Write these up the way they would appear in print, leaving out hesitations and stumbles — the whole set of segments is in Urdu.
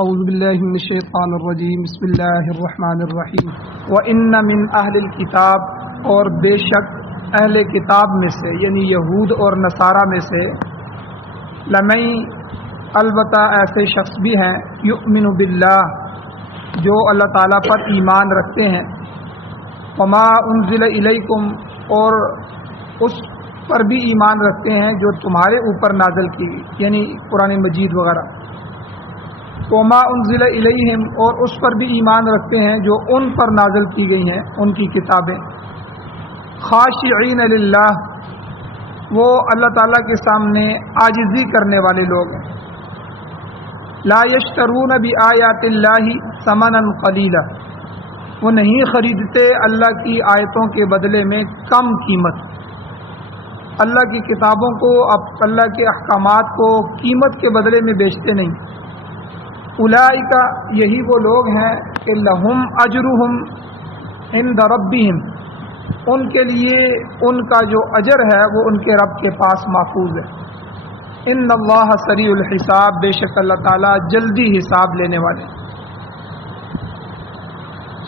اعوذ باللہ من الشیطان الرجیم بسم اللہ الرحمن الرحیم وَإِنَّ مِنْ أَهْلِ الْكِتَابِ اور بے شک اہل کتاب میں سے یعنی یہود اور نصارہ میں سے لَمَن البتہ ایسے شخص بھی ہیں یؤمن باللہ جو اللہ تعالیٰ پر ایمان رکھتے ہیں وَمَا أُنزِلَ إِلَيْكُمْ اور اس پر بھی ایمان رکھتے ہیں جو تمہارے اوپر نازل کی یعنی قرآن مجید وغیرہ وَمَا أُنزِلَ إِلَيْهِمْ اور اس پر بھی ایمان رکھتے ہیں جو ان پر نازل کی گئی ہیں ان کی کتابیں خاشعین للہ وہ اللہ تعالیٰ کے سامنے عاجزی کرنے والے لوگ ہیں لا یشترون بآیات اللہ ثمنا قلیلا وہ نہیں خریدتے اللہ کی آیتوں کے بدلے میں کم قیمت اللہ کی کتابوں کو اللہ کے احکامات کو قیمت کے بدلے میں بیچتے نہیں اولئک یہی وہ لوگ ہیں کہ لہم اجرہم عند ربہم ان کے لیے ان کا جو اجر ہے وہ ان کے رب کے پاس محفوظ ہے ان اللہ سریع الحساب بے شک اللہ تعالیٰ جلدی حساب لینے والے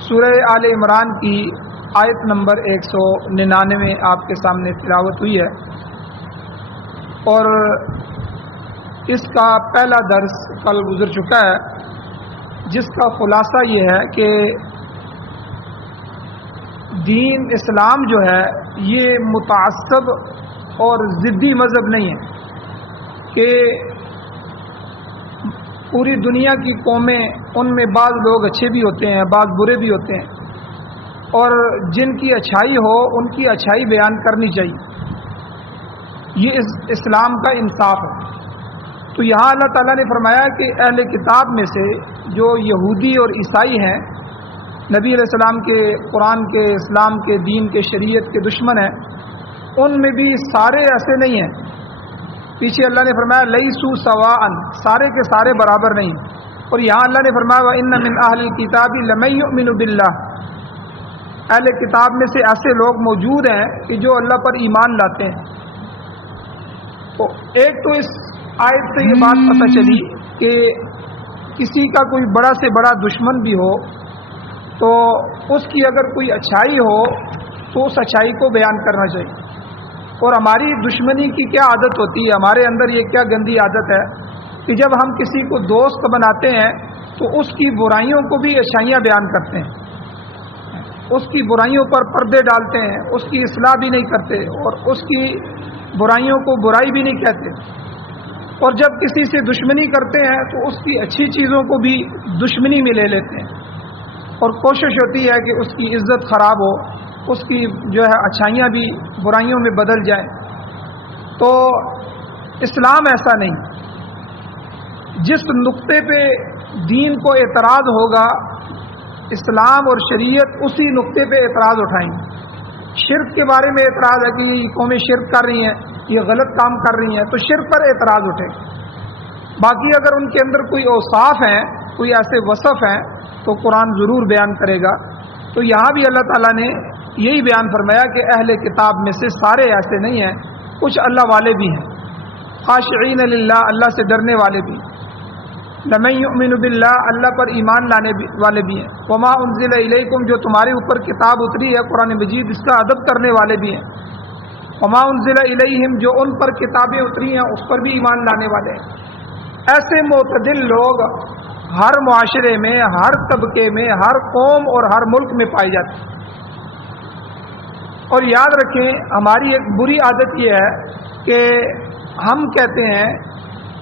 سورہ آل عمران کی آیت نمبر 199 آپ کے سامنے تلاوت ہوئی ہے اور اس کا پہلا درس کل گزر چکا ہے جس کا خلاصہ یہ ہے کہ دین اسلام جو ہے یہ متعصب اور ضدی مذہب نہیں ہے کہ پوری دنیا کی قومیں ان میں بعض لوگ اچھے بھی ہوتے ہیں بعض برے بھی ہوتے ہیں اور جن کی اچھائی ہو ان کی اچھائی بیان کرنی چاہیے یہ اسلام کا انصاف ہے تو یہاں اللہ تعالیٰ نے فرمایا کہ اہل کتاب میں سے جو یہودی اور عیسائی ہیں نبی علیہ السلام کے قرآن کے اسلام کے دین کے شریعت کے دشمن ہیں ان میں بھی سارے ایسے نہیں ہیں پیچھے اللہ نے فرمایا لیسوا سواء سارے کے سارے برابر نہیں اور یہاں اللہ نے فرمایا وَإِنَّ مِنْ أَهْلِ الْكِتَابِ لَمَن يُؤْمِنُ بِاللَّهِ اہل کتاب میں سے ایسے لوگ موجود ہیں کہ جو اللہ پر ایمان لاتے ہیں تو ایک تو اس آیت سے یہ بات پتہ چلی کہ کسی کا کوئی بڑا سے بڑا دشمن بھی ہو تو اس کی اگر کوئی اچھائی ہو تو اس اچھائی کو بیان کرنا چاہیے اور ہماری دشمنی کی کیا عادت ہوتی ہے ہمارے اندر یہ کیا گندی عادت ہے کہ جب ہم کسی کو دوست بناتے ہیں تو اس کی برائیوں کو بھی اچھائیاں بیان کرتے ہیں اس کی برائیوں پر پردے ڈالتے ہیں اس کی اصلاح بھی نہیں کرتے اور اس کی برائیوں کو برائی بھی نہیں کہتے اور جب کسی سے دشمنی کرتے ہیں تو اس کی اچھی چیزوں کو بھی دشمنی میں لے لیتے ہیں اور کوشش ہوتی ہے کہ اس کی عزت خراب ہو اس کی جو ہے اچھائیاں بھی برائیوں میں بدل جائیں تو اسلام ایسا نہیں جس نقطے پہ دین کو اعتراض ہوگا اسلام اور شریعت اسی نقطے پہ اعتراض اٹھائیں شرک کے بارے میں اعتراض ہے کہ یہ قومیں شرک کر رہی ہیں یہ غلط کام کر رہی ہیں تو شرک پر اعتراض اٹھے باقی اگر ان کے اندر کوئی اوصاف ہیں کوئی ایسے وصف ہیں تو قرآن ضرور بیان کرے گا تو یہاں بھی اللہ تعالیٰ نے یہی بیان فرمایا کہ اہل کتاب میں سے سارے ایسے نہیں ہیں کچھ اللہ والے بھی ہیں خاشعین للہ اللہ سے ڈرنے والے بھی لمن یؤمن باللہ اللہ پر ایمان لانے والے بھی ہیں وما انزل الیکم جو تمہارے اوپر کتاب اتری ہے قرآن مجید اس کا ادب کرنے والے بھی ہیں وما انزل الیہم جو ان پر کتابیں اتری ہیں اس پر بھی ایمان لانے والے ہیں ایسے معتدل لوگ ہر معاشرے میں ہر طبقے میں ہر قوم اور ہر ملک میں پائے جاتے ہیں اور یاد رکھیں ہماری ایک بری عادت یہ ہے کہ ہم کہتے ہیں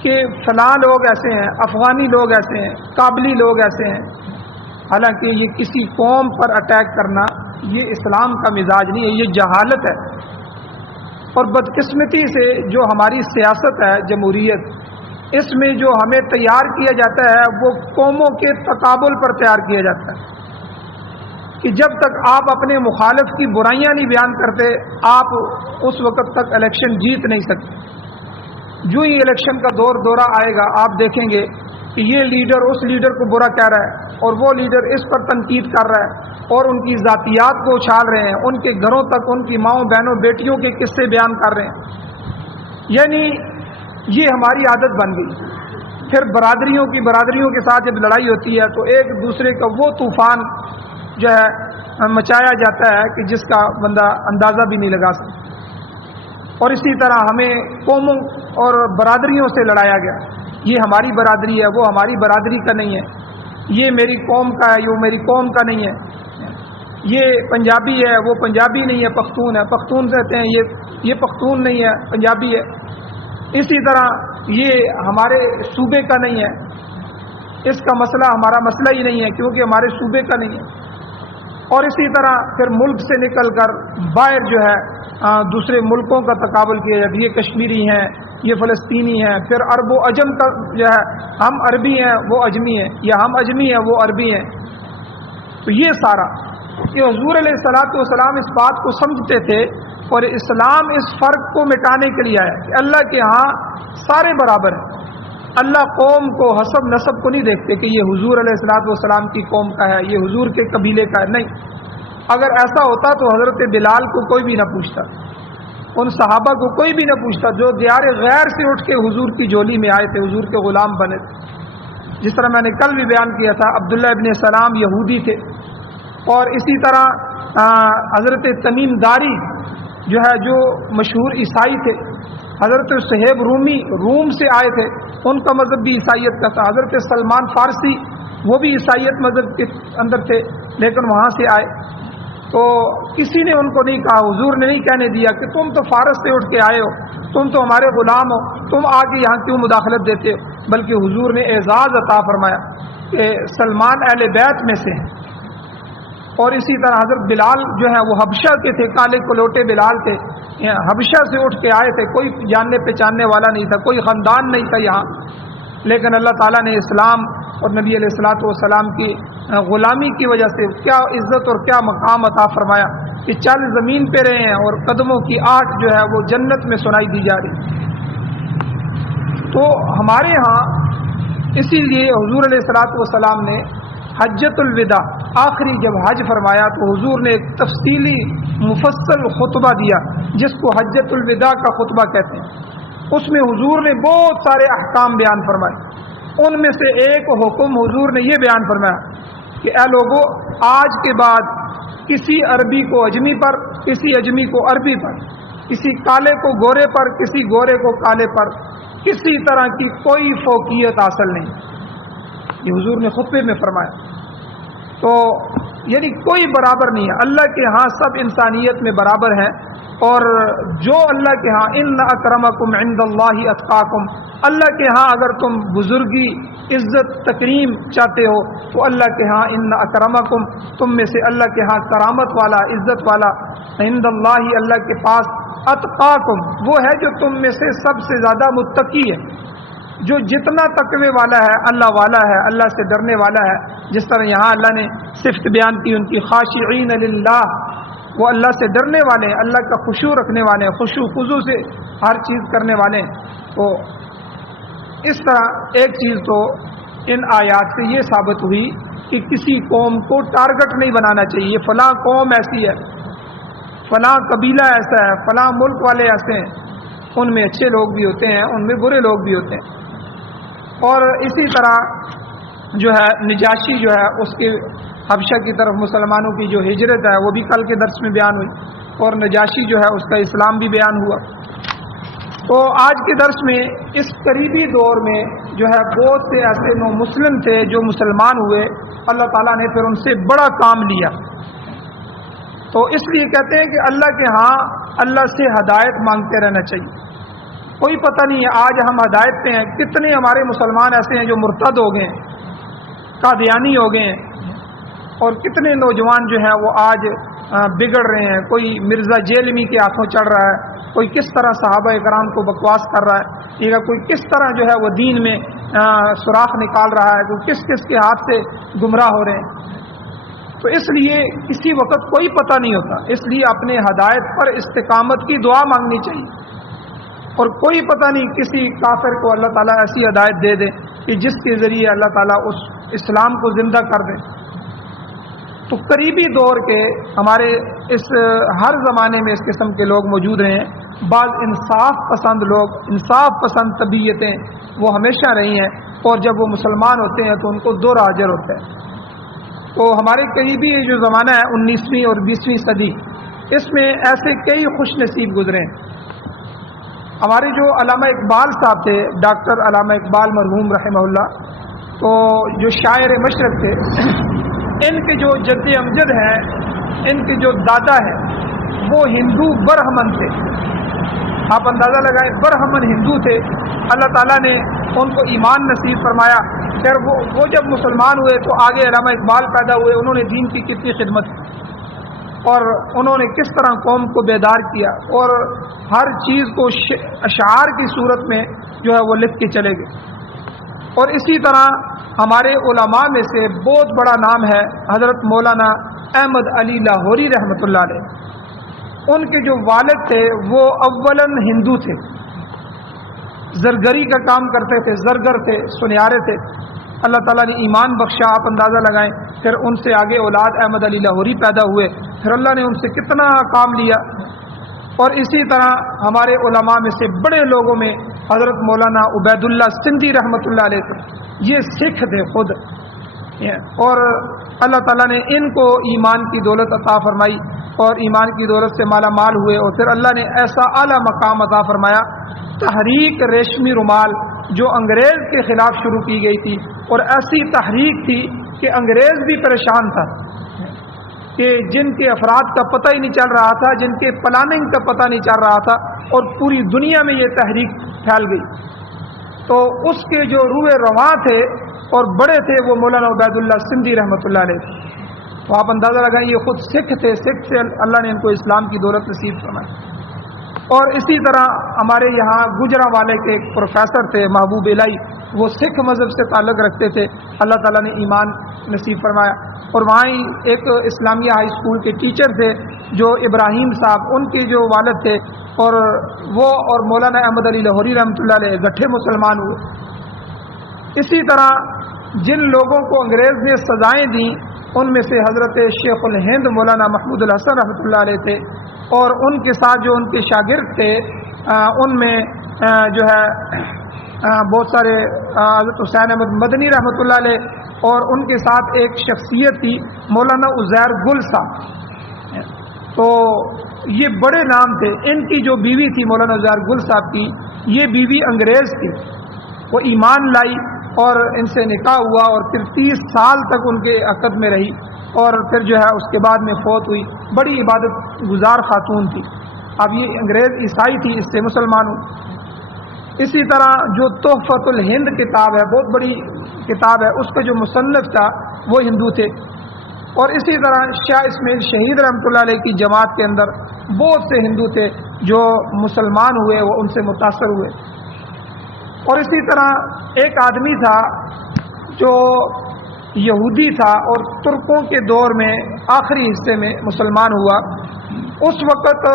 کہ فلاں لوگ ایسے ہیں افغانی لوگ ایسے ہیں کابلی لوگ ایسے ہیں حالانکہ یہ کسی قوم پر اٹیک کرنا یہ اسلام کا مزاج نہیں ہے یہ جہالت ہے اور بدقسمتی سے جو ہماری سیاست ہے جمہوریت اس میں جو ہمیں تیار کیا جاتا ہے وہ قوموں کے تقابل پر تیار کیا جاتا ہے کہ جب تک آپ اپنے مخالف کی برائیاں نہیں بیان کرتے آپ اس وقت تک الیکشن جیت نہیں سکتے جو ہی الیکشن کا دورہ آئے گا آپ دیکھیں گے کہ یہ لیڈر اس لیڈر کو برا کہہ رہا ہے اور وہ لیڈر اس پر تنقید کر رہا ہے اور ان کی ذاتیات کو اچھال رہے ہیں ان کے گھروں تک ان کی ماؤں بہنوں بیٹیوں کے قصے بیان کر رہے ہیں یعنی یہ ہماری عادت بن گئی پھر برادریوں کے ساتھ جب لڑائی ہوتی ہے تو ایک دوسرے کا وہ طوفان جو ہے مچایا جاتا ہے کہ جس کا بندہ اندازہ بھی نہیں لگا سکتا۔ اور اسی طرح ہمیں قوموں اور برادریوں سے لڑایا گیا، یہ ہماری برادری ہے، وہ ہماری برادری کا نہیں ہے، یہ میری قوم کا ہے، یہ میری قوم کا نہیں ہے، یہ پنجابی ہے، وہ پنجابی نہیں ہے، پختون ہے، پختون کہتے ہیں، یہ پختون نہیں ہے، پنجابی ہے۔ اسی طرح یہ ہمارے صوبے کا نہیں ہے، اس کا مسئلہ ہمارا مسئلہ ہی نہیں ہے کیونکہ ہمارے صوبے کا نہیں ہے۔ اور اسی طرح پھر ملک سے نکل کر باہر جو ہے دوسرے ملکوں کا تقابل کیا جاتا ہے، یہ کشمیری ہیں، یہ فلسطینی ہیں، پھر عرب و عجم کا جو ہے ہم عربی ہیں وہ اجمی ہیں، یا ہم اجمی ہیں وہ عربی ہیں۔ تو یہ سارا کہ حضور علیہ الصلوۃ والسلام اس بات کو سمجھتے تھے اور اسلام اس فرق کو مٹانے کے لیے آیا کہ اللہ کے ہاں سارے برابر ہیں۔ اللہ قوم کو حسب نسب کو نہیں دیکھتے کہ یہ حضور علیہ الصلوۃ والسلام کی قوم کا ہے، یہ حضور کے قبیلے کا ہے، نہیں۔ اگر ایسا ہوتا تو حضرت بلال کو کوئی بھی نہ پوچھتا، ان صحابہ کو کوئی بھی نہ پوچھتا جو دیار غیر سے اٹھ کے حضور کی جولی میں آئے تھے، حضور کے غلام بنے تھے۔ جس طرح میں نے کل بھی بیان کیا تھا، عبداللہ ابن سلام یہودی تھے، اور اسی طرح حضرت تمیم داری جو ہے جو مشہور عیسائی تھے، حضرت صہیب رومی روم سے آئے تھے، ان کا مذہب بھی عیسائیت کا تھا، حضرت سلمان فارسی وہ بھی عیسائیت مذہب کے اندر تھے لیکن وہاں سے آئے۔ تو کسی نے ان کو نہیں کہا، حضور نے نہیں کہنے دیا کہ تم تو فارس سے اٹھ کے آئے ہو، تم تو ہمارے غلام ہو، تم آ کے یہاں کیوں مداخلت دیتے ہو، بلکہ حضور نے اعزاز عطا فرمایا کہ سلمان اہل بیت میں سے ہیں۔ اور اسی طرح حضرت بلال جو ہے وہ حبشہ کے تھے، کالے کلوٹے بلال تھے، حبشہ سے اٹھ کے آئے تھے، کوئی جاننے پہچاننے والا نہیں تھا، کوئی خاندان نہیں تھا یہاں، لیکن اللہ تعالیٰ نے اسلام اور نبی علیہ الصلوۃ والسلام کی غلامی کی وجہ سے کیا عزت اور کیا مقام عطا فرمایا کہ چل زمین پہ رہے ہیں اور قدموں کی آہٹ جو ہے وہ جنت میں سنائی دی جا رہی۔ تو ہمارے ہاں اسی لیے حضور علیہ الصلوۃ والسلام نے حجۃ الوداع آخری جب حج فرمایا تو حضور نے ایک تفصیلی مفصل خطبہ دیا جس کو حجۃ الوداع کا خطبہ کہتے ہیں۔ اس میں حضور نے بہت سارے احکام بیان فرمائے، ان میں سے ایک حکم حضور نے یہ بیان فرمایا کہ اے لوگو، آج کے بعد کسی عربی کو اجمی پر، کسی اجمی کو عربی پر، کسی کالے کو گورے پر، کسی گورے کو کالے پر کسی طرح کی کوئی فوقیت حاصل نہیں، یہ حضور نے خطبے میں فرمایا۔ تو یعنی کوئی برابر نہیں ہے، اللہ کے ہاں سب انسانیت میں برابر ہیں، اور جو اللہ کے ہاں ان اکرمکم عند اللہ اتقاکم، اللہ کے ہاں اگر تم بزرگی، عزت، تکریم چاہتے ہو تو اللہ کے ہاں ان اکرمکم، تم میں سے اللہ کے ہاں کرامت والا، عزت والا، عند اللہ اللہ کے پاس، اتقاکم وہ ہے جو تم میں سے سب سے زیادہ متقی ہے، جو جتنا تقوی والا ہے اللہ والا ہے، اللہ سے ڈرنے والا ہے۔ جس طرح یہاں اللہ نے صفت بیان کی ان کی، خاشعین للہ، وہ اللہ سے ڈرنے والے ہیں، اللہ کا خشوع رکھنے والے ہیں، خشوع خضوع سے ہر چیز کرنے والے ہیں۔ تو اس طرح ایک چیز تو ان آیات سے یہ ثابت ہوئی کہ کسی قوم کو ٹارگٹ نہیں بنانا چاہیے، فلاں قوم ایسی ہے، فلاں قبیلہ ایسا ہے، فلاں ملک والے ایسے ہیں، ان میں اچھے لوگ بھی ہوتے ہیں، ان میں برے لوگ بھی ہوتے ہیں۔ اور اسی طرح جو ہے نجاشی جو ہے اس کے حبشہ کی طرف مسلمانوں کی جو ہجرت ہے وہ بھی کل کے درس میں بیان ہوئی، اور نجاشی جو ہے اس کا اسلام بھی بیان ہوا۔ تو آج کے درس میں اس قریبی دور میں جو ہے بہت سے ایسے نو مسلم تھے جو مسلمان ہوئے، اللہ تعالیٰ نے پھر ان سے بڑا کام لیا۔ تو اس لیے کہتے ہیں کہ اللہ کے ہاں اللہ سے ہدایت مانگتے رہنا چاہیے۔ کوئی پتہ نہیں ہے آج ہم ہدایت پہ ہیں، کتنے ہمارے مسلمان ایسے ہیں جو مرتد ہو گئے ہیں، قادیانی ہو گئے ہیں، اور کتنے نوجوان جو ہیں وہ آج بگڑ رہے ہیں، کوئی مرزا جیلمی کے ہاتھوں چڑھ رہا ہے، کوئی کس طرح صحابہ کرام کو بکواس کر رہا ہے، یا کوئی کس طرح جو ہے وہ دین میں سوراخ نکال رہا ہے، کوئی کس کس کے ہاتھ سے گمراہ ہو رہے ہیں۔ تو اس لیے کسی وقت کوئی پتہ نہیں ہوتا، اس لیے اپنے ہدایت پر استقامت کی دعا مانگنی چاہیے، اور کوئی پتہ نہیں کسی کافر کو اللہ تعالیٰ ایسی ہدایت دے دے کہ جس کے ذریعے اللہ تعالیٰ اس اسلام کو زندہ کر دے۔ تو قریبی دور کے ہمارے اس ہر زمانے میں اس قسم کے لوگ موجود رہے ہیں، بعض انصاف پسند لوگ، انصاف پسند طبیعتیں وہ ہمیشہ رہی ہیں، اور جب وہ مسلمان ہوتے ہیں تو ان کو دو راجر ہوتا ہے۔ تو ہمارے قریبی جو زمانہ ہے 19ویں اور 20ویں صدی، اس میں ایسے کئی خوش نصیب گزرے ہیں۔ ہمارے جو علامہ اقبال صاحب تھے، ڈاکٹر علامہ اقبال مرحوم رحمہ اللہ، تو جو شاعر مشرق تھے، ان کے جو جد امجد ہیں، ان کے جو دادا ہیں، وہ ہندو برہمن تھے۔ آپ اندازہ لگائیں، برہمن ہندو تھے۔ اللہ تعالیٰ نے ان کو ایمان نصیب فرمایا۔ پھر وہ جب مسلمان ہوئے تو آگے علامہ اقبال پیدا ہوئے، انہوں نے دین کی کتنی خدمت کی، اور انہوں نے کس طرح قوم کو بیدار کیا، اور ہر چیز کو اشعار کی صورت میں جو ہے وہ لکھ کے چلے گئے۔ اور اسی طرح ہمارے علماء میں سے بہت بڑا نام ہے حضرت مولانا احمد علی لاہوری رحمۃ اللہ علیہ۔ ان کے جو والد تھے وہ اولاً ہندو تھے، زرگری کا کام کرتے تھے، زرگر تھے، سنیارے تھے۔ اللہ تعالیٰ نے ایمان بخشا، آپ اندازہ لگائیں۔ پھر ان سے آگے اولاد احمد علی لاہوری پیدا ہوئے، پھر اللہ نے ان سے کتنا کام لیا۔ اور اسی طرح ہمارے علماء میں سے بڑے لوگوں میں حضرت مولانا عبید اللہ سندھی رحمۃ اللہ علیہ تھے، یہ سکھ تھے خود، اور اللہ تعالیٰ نے ان کو ایمان کی دولت عطا فرمائی، اور ایمان کی دولت سے مالا مال ہوئے، اور پھر اللہ نے ایسا اعلیٰ مقام عطا فرمایا۔ تحریک ریشمی رومال جو انگریز کے خلاف شروع کی گئی تھی، اور ایسی تحریک تھی کہ انگریز بھی پریشان تھا، کہ جن کے افراد کا پتہ ہی نہیں چل رہا تھا، جن کے پلاننگ کا پتہ نہیں چل رہا تھا، اور پوری دنیا میں یہ تحریک پھیل گئی۔ تو اس کے جو روح رواں تھے اور بڑے تھے وہ مولانا عبید اللہ سندھی رحمۃ اللہ علیہ۔ تو آپ اندازہ لگائیں، یہ خود سکھ تھے، سکھ سے اللہ نے ان کو اسلام کی دولت نصیب فرمائی۔ اور اسی طرح ہمارے یہاں گجرا والے کے ایک پروفیسر تھے محبوب الہی، وہ سکھ مذہب سے تعلق رکھتے تھے، اللہ تعالیٰ نے ایمان نصیب فرمایا۔ اور وہاں ہی ایک اسلامیہ ہائی اسکول کے ٹیچر تھے جو ابراہیم صاحب، ان کے جو والد تھے، اور وہ اور مولانا احمد علی لاہوری رحمۃ اللہ علیہ گٹھے مسلمان ہوئے۔ اسی طرح جن لوگوں کو انگریز نے سزائیں دیں، ان میں سے حضرت شیخ الہند مولانا محمود الحسن رحمۃ اللہ علیہ تھے، اور ان کے ساتھ جو ان کے شاگرد تھے ان میں جو ہے بہت سارے حضرت حسین احمد مدنی رحمۃ اللہ علیہ، اور ان کے ساتھ ایک شخصیت تھی مولانا عزیر گل صاحب۔ تو یہ بڑے نام تھے۔ ان کی جو بیوی تھی مولانا عزیر گل صاحب کی، یہ بیوی انگریز تھی، وہ ایمان لائی اور ان سے نکاح ہوا، اور پھر 30 سال تک ان کے عقد میں رہی، اور پھر جو ہے اس کے بعد میں فوت ہوئی۔ بڑی عبادت گزار خاتون تھی۔ اب یہ انگریز عیسائی تھی، اس سے مسلمان ہوئی۔ اسی طرح جو تحفۃ الہند کتاب ہے، بہت بڑی کتاب ہے، اس کا جو مصنف تھا وہ ہندو تھے۔ اور اسی طرح شاہ اسماعیل شہید رحمۃ اللہ علیہ کی جماعت کے اندر بہت سے ہندو تھے جو مسلمان ہوئے، وہ ان سے متاثر ہوئے۔ اور اسی طرح ایک آدمی تھا جو یہودی تھا اور ترکوں کے دور میں آخری حصے میں مسلمان ہوا۔ اس وقت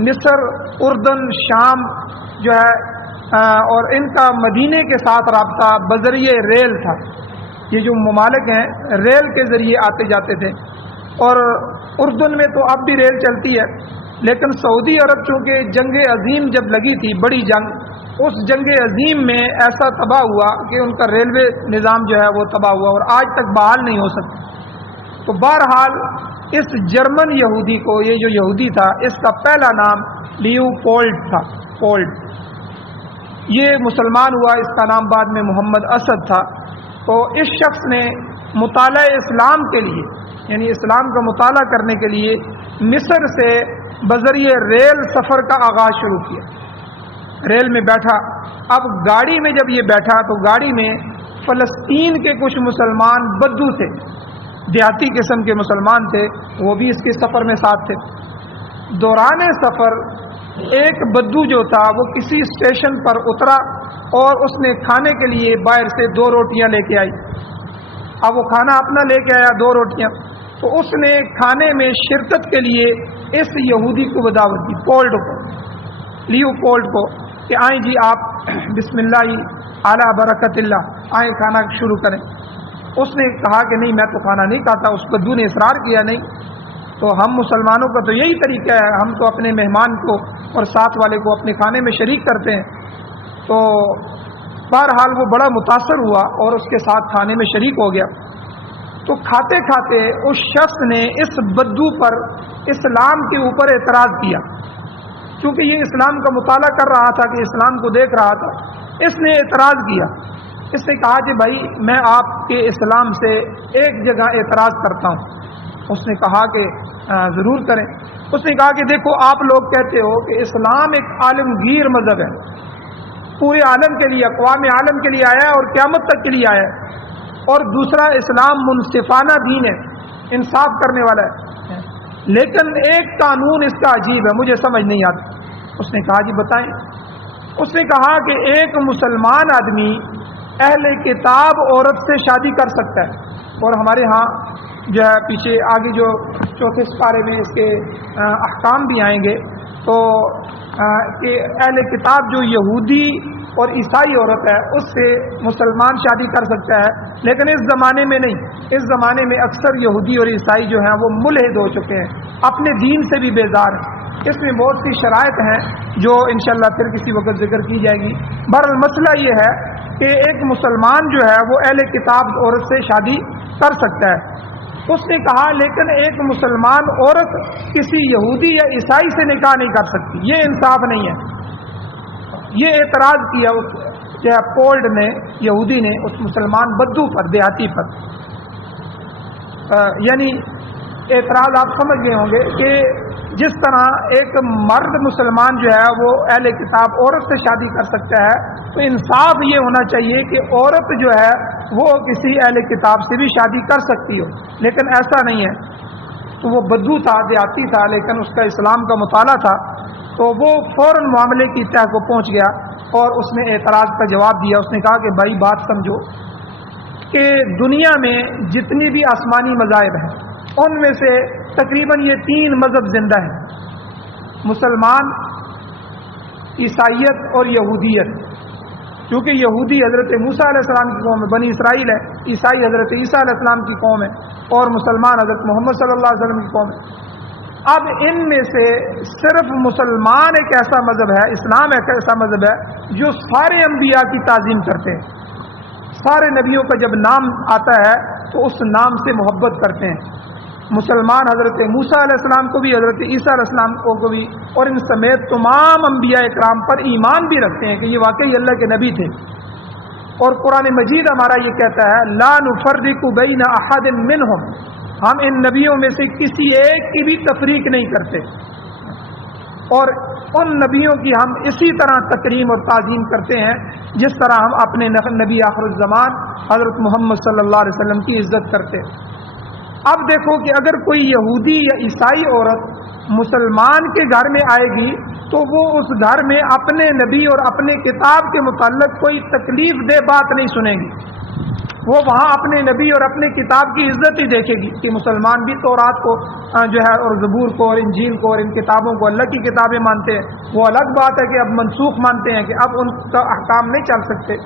مصر، اردن، شام جو ہے اور ان کا مدینے کے ساتھ رابطہ بذریعہ ریل تھا۔ یہ جو ممالک ہیں ریل کے ذریعے آتے جاتے تھے، اور اردن میں تو اب بھی ریل چلتی ہے، لیکن سعودی عرب چونکہ جنگ عظیم جب لگی تھی، بڑی جنگ، اس جنگ عظیم میں ایسا تباہ ہوا کہ ان کا ریلوے نظام جو ہے وہ تباہ ہوا، اور آج تک بحال نہیں ہو سکتا۔ تو بہرحال اس جرمن یہودی کو، یہ جو یہودی تھا، اس کا پہلا نام لیو پولڈ تھا، پولڈ۔ یہ مسلمان ہوا، اس کا نام بعد میں محمد اسد تھا۔ تو اس شخص نے مطالعہ اسلام کے لیے، یعنی اسلام کا مطالعہ کرنے کے لیے مصر سے بذریعہ ریل سفر کا آغاز شروع کیا۔ ریل میں بیٹھا، اب گاڑی میں جب یہ بیٹھا تو گاڑی میں فلسطین کے کچھ مسلمان بدو تھے، دیہاتی قسم کے مسلمان تھے، وہ بھی اس کے سفر میں ساتھ تھے۔ دوران سفر ایک بدو جو تھا وہ کسی اسٹیشن پر اترا اور اس نے کھانے کے لیے باہر سے 2 روٹیاں لے کے آئی۔ اب وہ کھانا اپنا لے کے آیا، 2 روٹیاں، تو اس نے کھانے میں شرکت کے لیے اس یہودی کو دعوت دی، پولڈ کو، لیو پولڈ کو، کہ آئیں جی آپ بسم اللہ اعلیٰ برکت اللہ، آئیں کھانا شروع کریں۔ اس نے کہا کہ نہیں، میں تو کھانا نہیں کھاتا۔ اس بدو نے اصرار کیا نہیں، تو ہم مسلمانوں کا تو یہی طریقہ ہے، ہم تو اپنے مہمان کو اور ساتھ والے کو اپنے کھانے میں شریک کرتے ہیں۔ تو بہرحال وہ بڑا متاثر ہوا اور اس کے ساتھ کھانے میں شریک ہو گیا۔ تو کھاتے کھاتے اس شخص نے اس بدو پر اسلام کے اوپر اعتراض کیا، کیونکہ یہ اسلام کا مطالعہ کر رہا تھا، کہ اسلام کو دیکھ رہا تھا۔ اس نے اعتراض کیا، اس نے کہا کہ بھائی میں آپ کے اسلام سے ایک جگہ اعتراض کرتا ہوں۔ اس نے کہا کہ ضرور کریں۔ اس نے کہا کہ دیکھو، آپ لوگ کہتے ہو کہ اسلام ایک عالمگیر مذہب ہے، پورے عالم کے لیے، اقوام عالم کے لیے آیا ہے اور قیامت تک کے لیے آیا ہے، اور دوسرا اسلام منصفانہ دین ہے، انصاف کرنے والا ہے، لیکن ایک قانون اس کا عجیب ہے، مجھے سمجھ نہیں آتا۔ اس نے کہا جی بتائیں۔ اس نے کہا کہ ایک مسلمان آدمی اہل کتاب عورت سے شادی کر سکتا ہے، اور ہمارے ہاں جو ہے پیچھے آگے جو چوتھے سپارے میں اس کے احکام بھی آئیں گے، تو کہ اہل کتاب جو یہودی اور عیسائی عورت ہے اس سے مسلمان شادی کر سکتا ہے، لیکن اس زمانے میں نہیں۔ اس زمانے میں اکثر یہودی اور عیسائی جو ہیں وہ ملحد ہو چکے ہیں، اپنے دین سے بھی بیزار ہیں۔ اس میں بہت سی شرائط ہیں جو انشاءاللہ پھر کسی وقت ذکر کی جائے گی۔ بہرحال مسئلہ یہ ہے کہ ایک مسلمان جو ہے وہ اہل کتاب عورت سے شادی کر سکتا ہے۔ اس نے کہا لیکن ایک مسلمان عورت کسی یہودی یا عیسائی سے نکاح نہیں کر سکتی، یہ انصاف نہیں ہے۔ یہ اعتراض کیا اس جو ہے پولڈ نے، یہودی نے، اس مسلمان بدو پر، دیہاتی پر۔ یعنی اعتراض آپ سمجھ گئے ہوں گے کہ جس طرح ایک مرد مسلمان جو ہے وہ اہل کتاب عورت سے شادی کر سکتا ہے، تو انصاف یہ ہونا چاہیے کہ عورت جو ہے وہ کسی اہل کتاب سے بھی شادی کر سکتی ہو، لیکن ایسا نہیں ہے۔ تو وہ بدو تھا، دیہاتی تھا، لیکن اس کا اسلام کا مطالعہ تھا، تو وہ فوراً معاملے کی تہ کو پہنچ گیا اور اس نے اعتراض کا جواب دیا۔ اس نے کہا کہ بھائی بات سمجھو کہ دنیا میں جتنی بھی آسمانی مذاہب ہیں ان میں سے تقریباً یہ 3 مذہب زندہ ہیں، مسلمان، عیسائیت اور یہودیت۔ کیونکہ یہودی حضرت موسیٰ علیہ السلام کی قوم ہے، بنی اسرائیل ہے، عیسائی حضرت عیسیٰ علیہ السلام کی قوم ہے، اور مسلمان حضرت محمد صلی اللہ علیہ وسلم کی قوم ہے۔ اب ان میں سے صرف مسلمان ایک ایسا مذہب ہے، اسلام ایک ایسا مذہب ہے جو سارے انبیاء کی تعظیم کرتے ہیں، سارے نبیوں کا جب نام آتا ہے تو اس نام سے محبت کرتے ہیں۔ مسلمان حضرت موسیٰ علیہ السلام کو بھی، حضرت عیسیٰ علیہ السلام کو بھی، اور ان سمیت تمام انبیاء اکرام پر ایمان بھی رکھتے ہیں کہ یہ واقعی اللہ کے نبی تھے۔ اور قرآن مجید ہمارا یہ کہتا ہے لا نفرق بین احد منہم، ہم ان نبیوں میں سے کسی ایک کی بھی تفریق نہیں کرتے، اور ان نبیوں کی ہم اسی طرح تکریم اور تعظیم کرتے ہیں جس طرح ہم اپنے نبی آخر الزمان حضرت محمد صلی اللہ علیہ وسلم کی عزت کرتے ہیں۔ اب دیکھو کہ اگر کوئی یہودی یا عیسائی عورت مسلمان کے گھر میں آئے گی تو وہ اس گھر میں اپنے نبی اور اپنے کتاب کے متعلق کوئی تکلیف دہ بات نہیں سنے گی، وہ وہاں اپنے نبی اور اپنے کتاب کی عزت ہی دیکھے گی کہ مسلمان بھی تورات کو جو ہے اور زبور کو اور انجیل کو اور ان کتابوں کو اللہ کی کتابیں مانتے ہیں۔ وہ الگ بات ہے کہ اب منسوخ مانتے ہیں کہ اب ان کا احکام نہیں چل سکتے،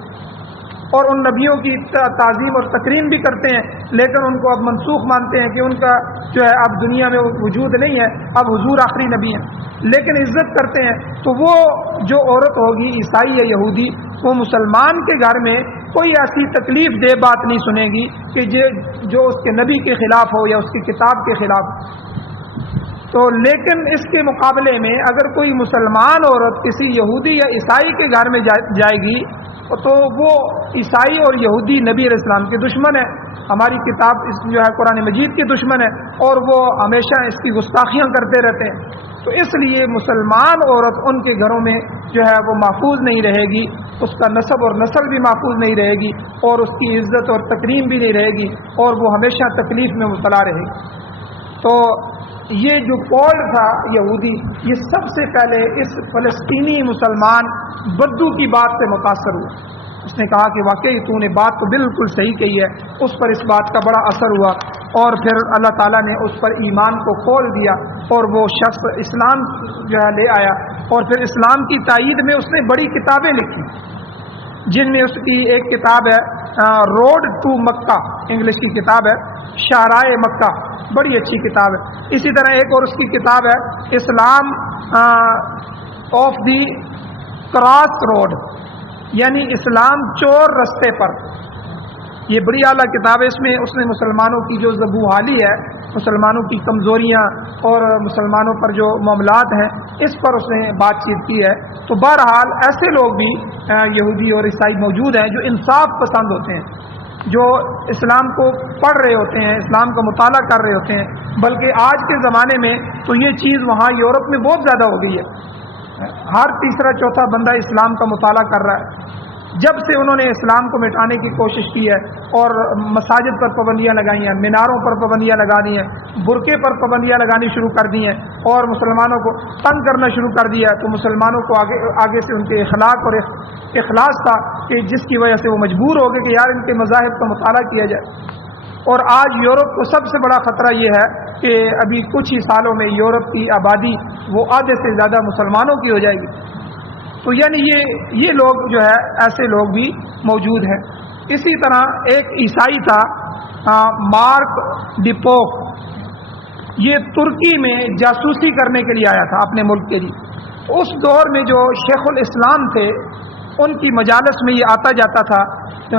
اور ان نبیوں کی تعظیم اور تکریم بھی کرتے ہیں، لیکن ان کو اب منسوخ مانتے ہیں کہ ان کا جو ہے اب دنیا میں وجود نہیں ہے، اب حضور آخری نبی ہیں، لیکن عزت کرتے ہیں۔ تو وہ جو عورت ہوگی عیسائی یا یہودی، وہ مسلمان کے گھر میں کوئی ایسی تکلیف دہ بات نہیں سنے گی کہ جو اس کے نبی کے خلاف ہو یا اس کی کتاب کے خلاف۔ تو لیکن اس کے مقابلے میں اگر کوئی مسلمان عورت کسی یہودی یا عیسائی کے گھر میں جائے گی تو وہ عیسائی اور یہودی نبی علیہ السلام کے دشمن ہے، ہماری کتاب جو ہے قرآن مجید کے دشمن ہے، اور وہ ہمیشہ اس کی گستاخیاں کرتے رہتے ہیں۔ تو اس لیے مسلمان عورت ان کے گھروں میں جو ہے وہ محفوظ نہیں رہے گی، اس کا نسب اور نسل بھی محفوظ نہیں رہے گی، اور اس کی عزت اور تکریم بھی نہیں رہے گی، اور وہ ہمیشہ تکلیف میں مبتلا رہے گی۔ تو یہ جو پول تھا یہودی، یہ سب سے پہلے اس فلسطینی مسلمان بدو کی بات سے متاثر ہوا۔ اس نے کہا کہ واقعی تو نے بات تو بالکل صحیح کہی ہے، اس پر اس بات کا بڑا اثر ہوا، اور پھر اللہ تعالیٰ نے اس پر ایمان کو کھول دیا، اور وہ شخص اسلام جو ہے لے آیا، اور پھر اسلام کی تائید میں اس نے بڑی کتابیں لکھی، جن میں اس کی ایک کتاب ہے روڈ ٹو مکہ انگلش کی کتاب ہے، شاہراہ مکہ، بڑی اچھی کتاب ہے۔ اسی طرح ایک اور اس کی کتاب ہے اسلام آف دی کراس روڈ، یعنی اسلام چور رستے پر، یہ بڑی اعلیٰ کتاب ہے۔ اس میں اس نے مسلمانوں کی جو ذبح حالی ہے، مسلمانوں کی کمزوریاں اور مسلمانوں پر جو معاملات ہیں، اس پر اس نے بات چیت کی ہے۔ تو بہرحال ایسے لوگ بھی یہودی اور عیسائی موجود ہیں جو انصاف پسند ہوتے ہیں، جو اسلام کو پڑھ رہے ہوتے ہیں، اسلام کا مطالعہ کر رہے ہوتے ہیں، بلکہ آج کے زمانے میں تو یہ چیز وہاں یورپ میں بہت زیادہ ہو گئی ہے، ہر تیسرا چوتھا بندہ اسلام کا مطالعہ کر رہا ہے۔ جب سے انہوں نے اسلام کو مٹانے کی کوشش کی ہے اور مساجد پر پابندیاں لگائی ہیں، میناروں پر پابندیاں لگا دی ہیں، برقعے پر پابندیاں لگانی شروع کر دی ہیں اور مسلمانوں کو تنگ کرنا شروع کر دیا ہے، تو مسلمانوں کو آگے سے ان کے اخلاق اور اخلاص تھا کہ جس کی وجہ سے وہ مجبور ہو گئے کہ یار ان کے مذاہب کا مطالعہ کیا جائے۔ اور آج یورپ کو سب سے بڑا خطرہ یہ ہے کہ ابھی کچھ ہی سالوں میں یورپ کی آبادی وہ آدھے سے زیادہ مسلمانوں کی ہو جائے گی۔ تو یعنی یہ لوگ جو ہے ایسے لوگ بھی موجود ہیں۔ اسی طرح ایک عیسائی تھا مارک ڈپوک، یہ ترکی میں جاسوسی کرنے کے لیے آیا تھا اپنے ملک کے لیے۔ اس دور میں جو شیخ الاسلام تھے ان کی مجالس میں یہ آتا جاتا تھا،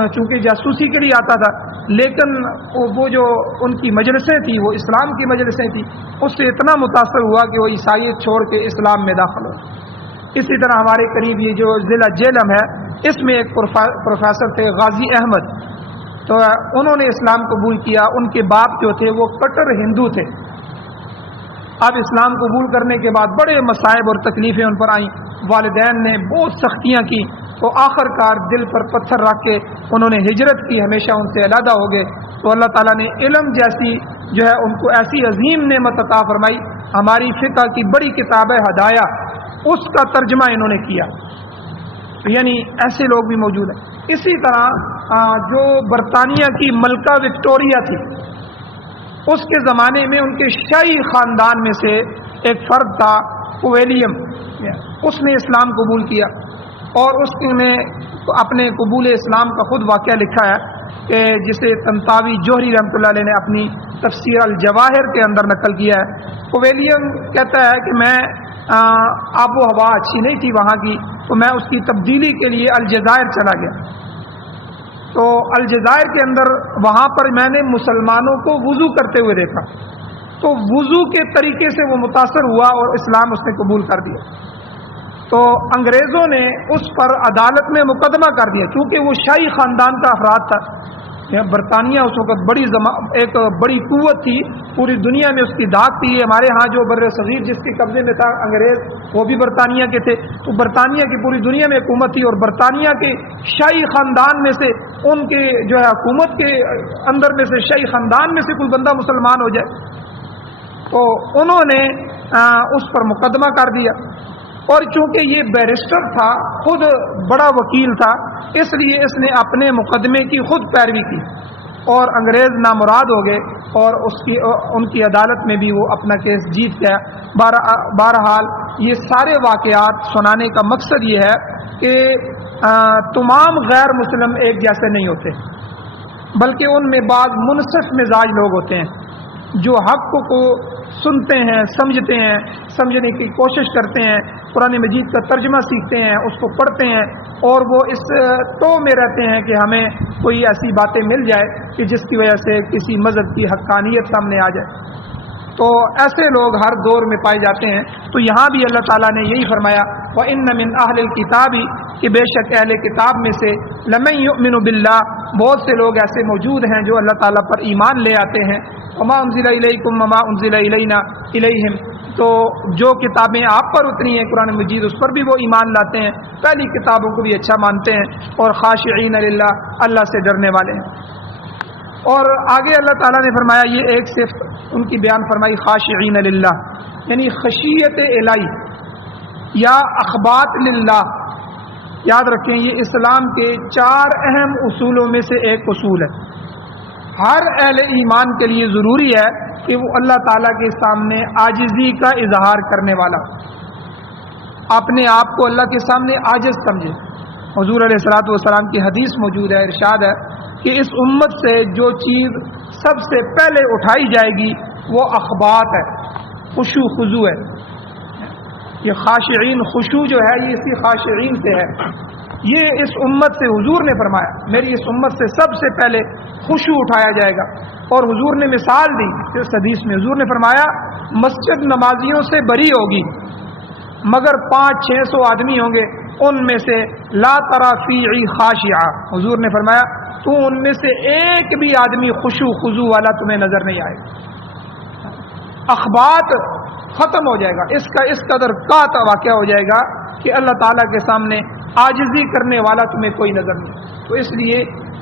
چونکہ جاسوسی کے لیے آتا تھا، لیکن وہ جو ان کی مجلسیں تھیں وہ اسلام کی مجلسیں تھیں، اس سے اتنا متاثر ہوا کہ وہ عیسائیت چھوڑ کے اسلام میں داخل ہو۔ اسی طرح ہمارے قریب یہ جو ضلع جہلم ہے، اس میں ایک پروفیسر تھے غازی احمد، تو انہوں نے اسلام قبول کیا۔ ان کے باپ جو تھے وہ کٹر ہندو تھے۔ اب اسلام قبول کرنے کے بعد بڑے مصائب اور تکلیفیں ان پر آئیں، والدین نے بہت سختیاں کی، تو آخر کار دل پر پتھر رکھ کے انہوں نے ہجرت کی، ہمیشہ ان سے علیحدہ ہو گئے۔ تو اللہ تعالیٰ نے علم جیسی جو ہے ان کو ایسی عظیم نعمت عطا فرمائی۔ ہماری فقہ کی بڑی کتاب ہے ہدایہ، اس کا ترجمہ انہوں نے کیا۔ یعنی ایسے لوگ بھی موجود ہیں۔ اسی طرح جو برطانیہ کی ملکہ وکٹوریہ تھی، اس کے زمانے میں ان کے شاہی خاندان میں سے ایک فرد تھا ویلیم، اس نے اسلام قبول کیا، اور اس نے اپنے قبول اسلام کا خود واقعہ لکھا ہے کہ جسے طنطاوی جوہری رحمۃ اللہ علیہ نے اپنی تفسیر الجواہر کے اندر نقل کیا ہے۔ ویلیم کہتا ہے کہ میں آب و ہوا اچھی نہیں تھی وہاں کی، تو میں اس کی تبدیلی کے لیے الجزائر چلا گیا۔ تو الجزائر کے اندر وہاں پر میں نے مسلمانوں کو وضو کرتے ہوئے دیکھا، تو وضو کے طریقے سے وہ متاثر ہوا اور اسلام اس نے قبول کر دیا۔ تو انگریزوں نے اس پر عدالت میں مقدمہ کر دیا، چونکہ وہ شاہی خاندان کا افراد تھا۔ برطانیہ اس وقت ایک بڑی قوت تھی، پوری دنیا میں اس کی داد تھی۔ ہمارے ہاں جو بر صغیر جس کے قبضے میں تھا انگریز، وہ بھی برطانیہ کے تھے۔ تو برطانیہ کی پوری دنیا میں حکومت تھی، اور برطانیہ کے شاہی خاندان میں سے ان کے جو ہے حکومت کے اندر میں سے شاہی خاندان میں سے کوئی بندہ مسلمان ہو جائے، تو انہوں نے اس پر مقدمہ کر دیا۔ اور چونکہ یہ بیرسٹر تھا، خود بڑا وکیل تھا، اس لیے اس نے اپنے مقدمے کی خود پیروی کی، اور انگریز نامراد ہو گئے، اور ان کی عدالت میں بھی وہ اپنا کیس جیت گیا۔ بہرحال یہ سارے واقعات سنانے کا مقصد یہ ہے کہ تمام غیر مسلم ایک جیسے نہیں ہوتے، بلکہ ان میں بعض منصف مزاج لوگ ہوتے ہیں جو حق کو سنتے ہیں، سمجھتے ہیں، سمجھنے کی کوشش کرتے ہیں، قرآن مجید کا ترجمہ سیکھتے ہیں، اس کو پڑھتے ہیں، اور وہ اس تو میں رہتے ہیں کہ ہمیں کوئی ایسی باتیں مل جائے کہ جس کی وجہ سے کسی مذہب کی حقانیت سامنے آ جائے۔ تو ایسے لوگ ہر دور میں پائے جاتے ہیں۔ تو یہاں بھی اللہ تعالیٰ نے یہی فرمایا وَإِنَّ مِنْ أَهْلِ الْكِتَابِ کہ بے شک اہل کتاب میں سے لَمَن يُؤْمِنُ بِاللَّهِ بہت سے لوگ ایسے موجود ہیں جو اللہ تعالیٰ پر ایمان لے آتے ہیں، وَمَا أُنزِلَ إِلَيْكُمْ وَمَا أُنزِلَ إِلَيْنَا إِلَيْهِمْ تو جو کتابیں آپ پر اتری ہیں قرآن مجید اس پر بھی وہ ایمان لاتے ہیں، پہلی کتابوں کو بھی اچھا مانتے ہیں، اور خاشعین للہ اللہ سے ڈرنے والے ہیں۔ اور آگے اللہ تعالیٰ نے فرمایا یہ ایک صفت ان کی بیان فرمائی خاشعین للہ، یعنی خشیت الہی یا اخبات للہ۔ یاد رکھیں یہ اسلام کے 4 اہم اصولوں میں سے ایک اصول ہے۔ ہر اہل ایمان کے لیے ضروری ہے کہ وہ اللہ تعالیٰ کے سامنے عاجزی کا اظہار کرنے والا، اپنے آپ کو اللہ کے سامنے عاجز سمجھے، حضور علیہ الصلوۃ والسلام کی حدیث موجود ہے، ارشاد ہے کہ اس امت سے جو چیز سب سے پہلے اٹھائی جائے گی وہ اخبات ہے، خشوع خضوع ہے۔ یہ خاشعین، خشوع جو ہے یہ اسی خاشعین سے ہے۔ یہ اس امت سے حضور نے فرمایا میری اس امت سے سب سے پہلے خشوع اٹھایا جائے گا، اور حضور نے مثال دی اس حدیث میں۔ حضور نے فرمایا مسجد نمازیوں سے بری ہوگی مگر 500-600 آدمی ہوں گے، ان میں سے لا تری فیہ خاشعہ، حضور نے فرمایا تو ان میں سے ایک بھی آدمی خشوع خضوع والا تمہیں نظر نہیں آئے گا۔ اخبات ختم ہو جائے گا، اس قدر کا واقعہ ہو جائے گا کہ اللہ تعالیٰ کے سامنے عاجزی کرنے والا تمہیں کوئی نظر نہیں۔ تو اس لیے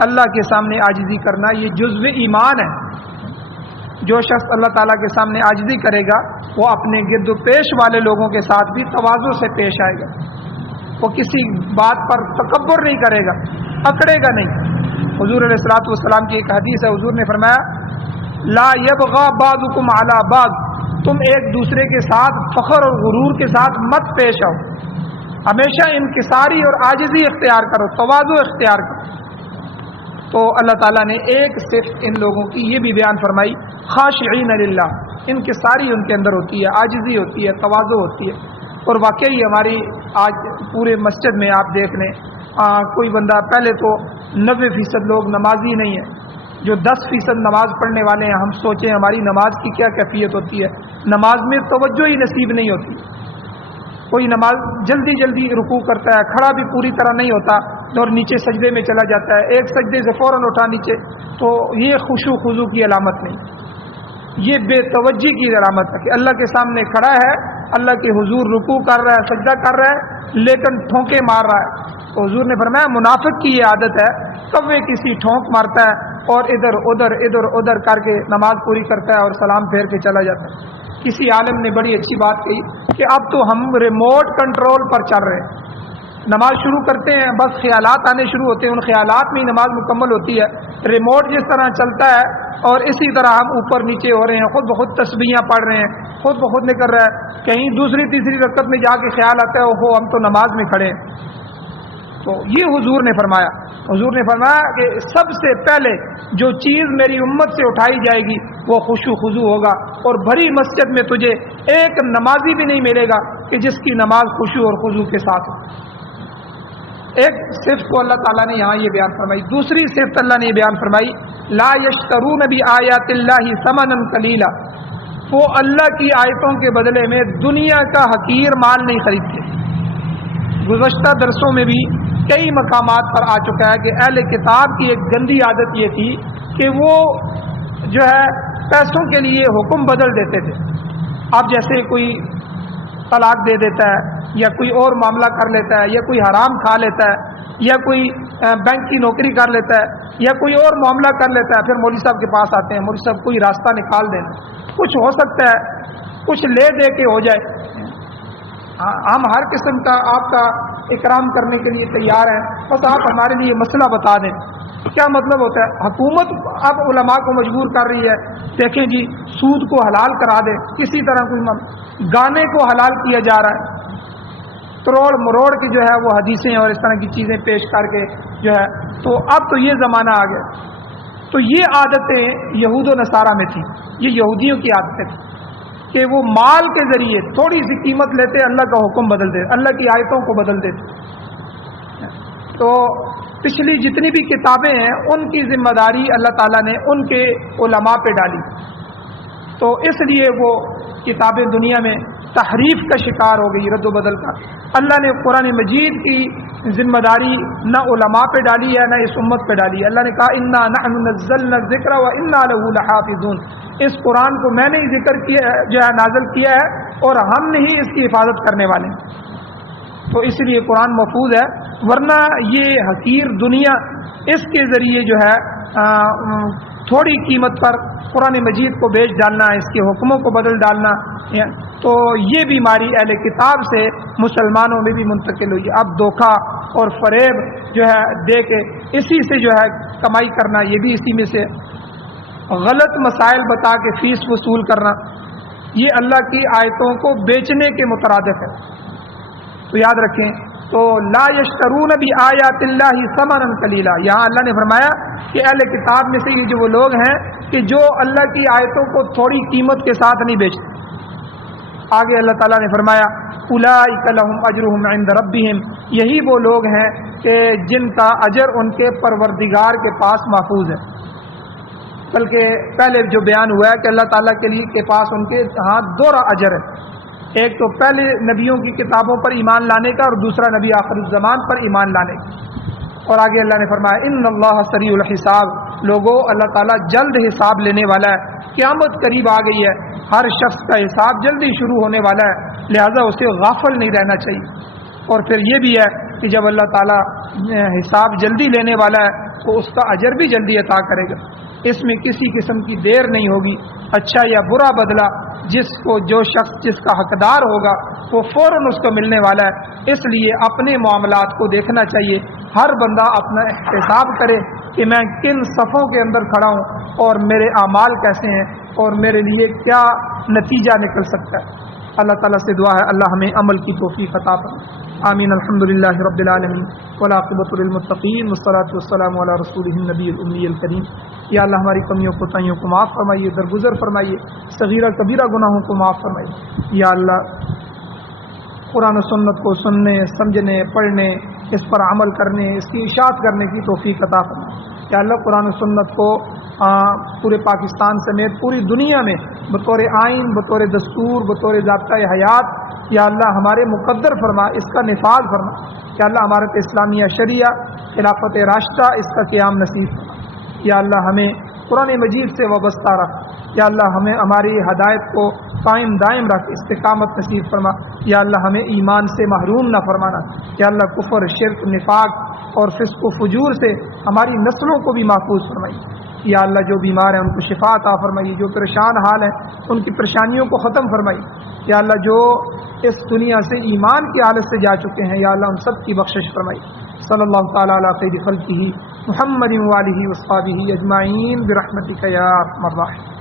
اللہ کے سامنے عاجزی کرنا یہ جزو ایمان ہے۔ جو شخص اللہ تعالیٰ کے سامنے عاجزی کرے گا وہ اپنے گرد و پیش والے لوگوں کے ساتھ بھی تواضع سے پیش آئے گا، وہ کسی بات پر تکبر نہیں کرے گا، اکڑے گا نہیں۔ حضور علیہ الصلوۃ والسلام کی ایک حدیث ہے، حضور نے فرمایا لا یبغی بعضکم علی بعض، تم ایک دوسرے کے ساتھ فخر اور غرور کے ساتھ مت پیش آؤ، ہمیشہ انکساری اور عاجزی اختیار کرو، تواضع اختیار کرو۔ تو اللہ تعالیٰ نے ایک صفت ان لوگوں کی یہ بھی بیان فرمائی، خاشعین للہ، انکساری ان کے اندر ہوتی ہے، عاجزی ہوتی ہے، تواضع ہوتی ہے۔ اور واقعی ہماری آج پورے مسجد میں آپ دیکھ لیں کوئی بندہ، پہلے تو 90% لوگ نمازی نہیں ہے، جو 10% نماز پڑھنے والے ہیں، ہم سوچیں ہماری نماز کی کیا کیفیت ہوتی ہے۔ نماز میں توجہ ہی نصیب نہیں ہوتی، کوئی نماز جلدی رکوع کرتا ہے، کھڑا بھی پوری طرح نہیں ہوتا اور نیچے سجدے میں چلا جاتا ہے، ایک سجدے سے فوراً اٹھا نیچے، تو یہ خشوع خضوع کی علامت نہیں، یہ بے توجہی کی علامت ہے کہ اللہ کے سامنے کھڑا ہے، اللہ کے حضور رکوع کر رہا ہے، سجدہ کر رہا ہے، لیکن ٹھونکے مار رہا ہے۔ تو حضور نے فرمایا منافق کی یہ عادت ہے، کبھی کسی ٹھونک مارتا ہے اور ادھر ادھر کر کے نماز پوری کرتا ہے اور سلام پھیر کے چلا جاتا ہے۔ کسی عالم نے بڑی اچھی بات کہی کہ اب تو ہم ریموٹ کنٹرول پر چل رہے ہیں، نماز شروع کرتے ہیں بس خیالات آنے شروع ہوتے ہیں، ان خیالات میں ہی نماز مکمل ہوتی ہے۔ ریموٹ جس طرح چلتا ہے اور اسی طرح ہم اوپر نیچے ہو رہے ہیں، خود بخود تسبیحاں پڑھ رہے ہیں، خود بخود نکل رہا ہے، کہیں دوسری تیسری رکعت میں جا کے خیال آتا ہے اوہو ہم تو نماز میں کھڑے ہیں۔ تو یہ حضور نے فرمایا، حضور نے فرمایا کہ سب سے پہلے جو چیز میری امت سے اٹھائی جائے گی وہ خشوع خضوع ہوگا، اور بھری مسجد میں تجھے ایک نمازی بھی نہیں ملے گا کہ جس کی نماز خشوع اور خضوع کے ساتھ ہو۔ ایک صفت کو اللہ تعالیٰ نے یہاں یہ بیان فرمائی، دوسری صفت اللہ نے یہ بیان فرمائی لا یشترون بآیات اللہ ثمنا قلیلا، وہ اللہ کی آیتوں کے بدلے میں دنیا کا حقیر مال نہیں خریدتے۔ گزشتہ درسوں میں بھی کئی مقامات پر آ چکا ہے کہ اہل کتاب کی ایک گندی عادت یہ تھی کہ وہ جو ہے پیسوں کے لیے حکم بدل دیتے تھے۔ اب جیسے کوئی طلاق دے دیتا ہے یا کوئی اور معاملہ کر لیتا ہے یا کوئی حرام کھا لیتا ہے یا کوئی بینک کی نوکری کر لیتا ہے یا کوئی اور معاملہ کر لیتا ہے، پھر مولوی صاحب کے پاس آتے ہیں، مولوی صاحب کوئی راستہ نکال دینا، کچھ ہو سکتا ہے، کچھ لے دے کے ہو جائے۔ ہم ہر قسم کا آپ کا اکرام کرنے کے لیے تیار ہیں، بس آپ ہمارے لیے مسئلہ بتا دیں۔ کیا مطلب ہوتا ہے؟ حکومت اب علماء کو مجبور کر رہی ہے، دیکھیں جی سود کو حلال کرا دیں، کسی طرح کوئی گانے کو حلال کیا جا رہا ہے، تروڑ مروڑ کی جو ہے وہ حدیثیں اور اس طرح کی چیزیں پیش کر کے جو ہے، تو اب تو یہ زمانہ آ گیا۔ تو یہ عادتیں یہود و نصارہ میں تھیں، یہ یہودیوں کی عادتیں تھیں کہ وہ مال کے ذریعے تھوڑی سی قیمت لیتے، اللہ کا حکم بدل دیتے، اللہ کی آیتوں کو بدل دیتے۔ تو پچھلی جتنی بھی کتابیں ہیں ان کی ذمہ داری اللہ تعالیٰ نے ان کے علماء پہ ڈالی، تو اس لیے وہ کتابیں دنیا میں تحریف کا شکار ہو گئی، رد و بدل کا۔ اللہ نے قرآن مجید کی ذمہ داری نہ علماء پہ ڈالی ہے نہ اس امت پہ ڈالی ہے۔ اللہ نے کہا انا نحن نزلنا الذکر وانا له لحافظون، اس قرآن کو میں نے ذکر کیا ہے، جو ہے نازل کیا ہے، اور ہم نے ہی اس کی حفاظت کرنے والے ہیں۔ تو اس لیے قرآن محفوظ ہے، ورنہ یہ حقیر دنیا اس کے ذریعے جو ہے تھوڑی قیمت پر قرآن مجید کو بیچ ڈالنا، اس کے حکموں کو بدل ڈالنا، تو یہ بیماری اہل کتاب سے مسلمانوں میں بھی منتقل ہوئی۔ اب دھوکہ اور فریب جو ہے دے کے اسی سے جو ہے کمائی کرنا، یہ بھی اسی میں سے، غلط مسائل بتا کے فیس وصول کرنا، یہ اللہ کی آیتوں کو بیچنے کے مترادف ہے۔ تو یاد رکھیں تو لا یشترون بآیات اللہ ثمنا قلیلا، یہاں اللہ نے فرمایا کہ اہل کتاب میں سے یہ جو وہ لوگ ہیں کہ جو اللہ کی آیتوں کو تھوڑی قیمت کے ساتھ نہیں بیچتے۔ آگے اللہ تعالیٰ نے فرمایا اولئک لہم اجرہم عند ربہم، یہی وہ لوگ ہیں کہ جن کا اجر ان کے پروردگار کے پاس محفوظ ہے۔ بلکہ پہلے جو بیان ہوا ہے کہ اللہ تعالیٰ کے پاس ان کے ہاں دوہرا اجر ہے، ایک تو پہلے نبیوں کی کتابوں پر ایمان لانے کا اور دوسرا نبی آخر الزمان پر ایمان لانے کا۔ اور آگے اللہ نے فرمایا ان اللہ سریع الحساب، لوگوں اللہ تعالیٰ جلد حساب لینے والا ہے، قیامت قریب آ گئی ہے، ہر شخص کا حساب جلدی شروع ہونے والا ہے، لہذا اسے غافل نہیں رہنا چاہیے۔ اور پھر یہ بھی ہے کہ جب اللہ تعالیٰ حساب جلدی لینے والا ہے تو اس کا اجر بھی جلدی عطا کرے گا، اس میں کسی قسم کی دیر نہیں ہوگی۔ اچھا یا برا بدلہ جو شخص جس کا حقدار ہوگا وہ فوراً اس کو ملنے والا ہے، اس لیے اپنے معاملات کو دیکھنا چاہیے، ہر بندہ اپنا احتساب کرے کہ میں کن صفوں کے اندر کھڑا ہوں اور میرے اعمال کیسے ہیں اور میرے لیے کیا نتیجہ نکل سکتا ہے۔ اللہ تعالیٰ سے دعا ہے اللہ ہمیں عمل کی توفیق عطا فرمائے، آمین۔ الحمدللہ رب العالمین والعاقبۃ للمتقین والصلاۃ والسلام علی رسولہ النبی الامی الکریم۔ یا اللہ ہماری کمیوں کوتاہیوں کو معاف فرمائیے، درگزر فرمائیے، صغیرہ کبیرہ گناہوں کو معاف فرمائیے۔ یا اللہ قرآن و سنت کو سننے، سمجھنے، پڑھنے، اس پر عمل کرنے، اس کی اشاعت کرنے کی توفیق عطا فرمائے۔ یا اللہ قرآن و سنت کو پورے پاکستان سمیت پوری دنیا میں بطور آئین، بطور دستور، بطور ضابطۂ حیات یا اللہ ہمارے مقدر فرما، اس کا نفاذ فرما۔ یا اللہ عمارت اسلامیہ شریعہ، خلافت راشدہ، اس کا قیام نصیب فرما۔ یا اللہ ہمیں قرآن مجید سے وابستہ رکھ، یا اللہ ہمیں ہماری ہدایت کو قائم دائم رکھ، استقامت نصیب فرما۔ یا اللہ ہمیں ایمان سے محروم نہ فرمانا۔ یا اللہ کفر، شرک، نفاق اور فسق و فجور سے ہماری نسلوں کو بھی محفوظ فرمائی۔ یا اللہ جو بیمار ہیں ان کو شفا عطا فرمائی، جو پریشان حال ہیں ان کی پریشانیوں کو ختم فرمائی۔ یا اللہ جو اس دنیا سے ایمان کی حالت سے جا چکے ہیں یا اللہ ان سب کی بخشش فرمائی۔ صلی اللہ تعالی علی خیر خلقہ محمد وآلہ وصحبہ اجمعین برحمتک یا ارحم الراحمین۔